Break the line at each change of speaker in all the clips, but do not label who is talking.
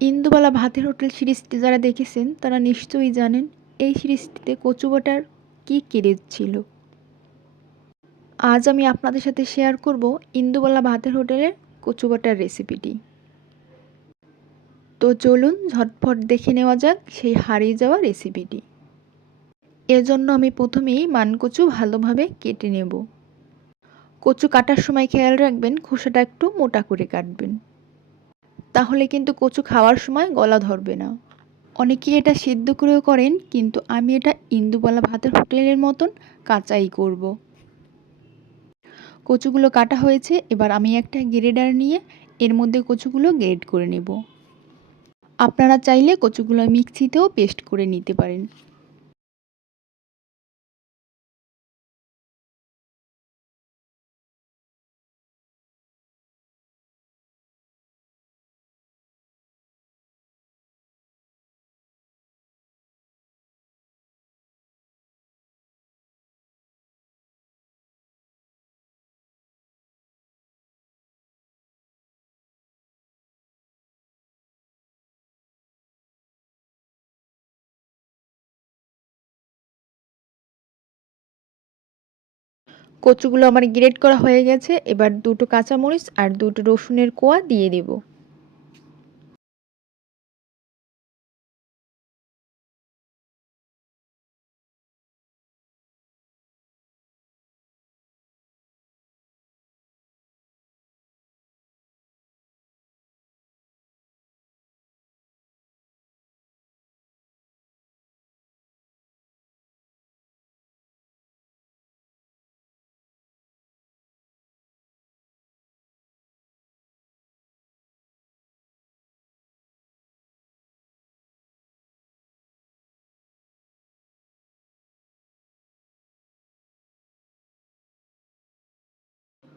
ইন্দুবালা ভাতের হোটেল সিরিজটি যারা দেখেছেন, তারা নিশ্চয়ই জানেন এই সিরিজটিতে কচু বাটার কী কিরেজ ছিল। আজ আমি আপনাদের সাথে শেয়ার করব ইন্দুবালা ভাতের হোটেলের কচু বাটার রেসিপিটি। তো চলুন ঝটফট দেখে নেওয়া যাক সেই হারিয়ে যাওয়া রেসিপিটি। এজন্য আমি প্রথমেই মানকচু ভালোভাবে কেটে নেব। কচু কাটার সময় খেয়াল রাখবেন খোসাটা একটু মোটা করে কাটবেন। তাহলে কিন্তু কচু খাওয়ার সময় গলা ধরবে না। অনেকে এটা সিদ্ধ করেও করেন, কিন্তু আমি এটা ইন্দুবালা ভাতের হোটেলের মতন কাঁচাই করব। কচুগুলো কাটা হয়েছে, এবার আমি একটা গ্রেডার নিয়ে এর মধ্যে কচুগুলো গ্রেড করে নেব। আপনারা চাইলে কচুগুলো মিক্সিতেও পেস্ট করে নিতে পারেন। কচুগুলো আমার গ্রেড করা হয়ে গেছে। এবার দুটো কাঁচামরিচ আর দুটো রসুনের কোয়া দিয়ে দেব।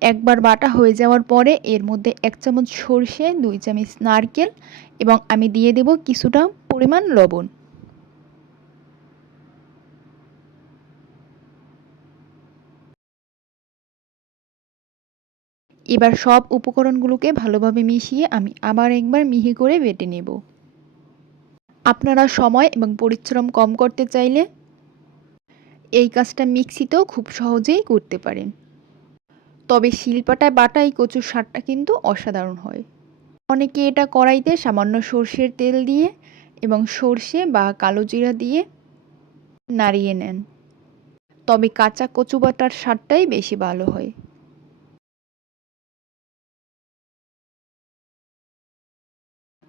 একবার বাটা হয়ে যাওয়ার পরে এর মধ্যে এক চামচ সর্ষে, দুই চামচ নারকেল এবং আমি দিয়ে দেব কিছুটা পরিমাণ লবণ। এবার সব উপকরণগুলোকে ভালোভাবে মিশিয়ে আমি আবার একবার মিহি করে বেটে নেব। আপনারা সময় এবং পরিশ্রম কম করতে চাইলে এই কাজটা মিক্সিতেও খুব সহজেই করতে পারেন। তবে শিলপাটায় বাটা এই কচুর স্বাদটা কিন্তু অসাধারণ হয়। অনেকে এটা কড়াইতে সামান্য সর্ষের তেল দিয়ে এবং সর্ষে বা কালো জিরা দিয়ে নাড়িয়ে নেন। তবে কাঁচা কচু বাটার স্বাদটাই বেশি ভালো হয়।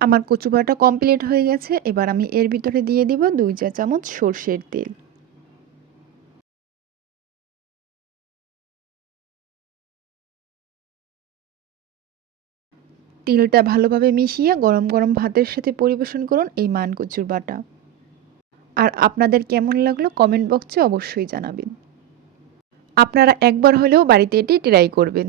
আমার কচু বাটা কমপ্লিট হয়ে গেছে। এবার আমি এর ভিতরে দিয়ে দিব দুই চা চামচ সর্ষের তেল। তিলটা ভালোভাবে মিশিয়ে গরম গরম ভাতের সাথে পরিবেশন করুন এই মান কচুর বাটা। আর আপনাদের কেমন লাগল কমেন্ট বক্সে অবশ্যই জানাবেন। আপনারা একবার হলেও বাড়িতে এটি ট্রাই করবেন।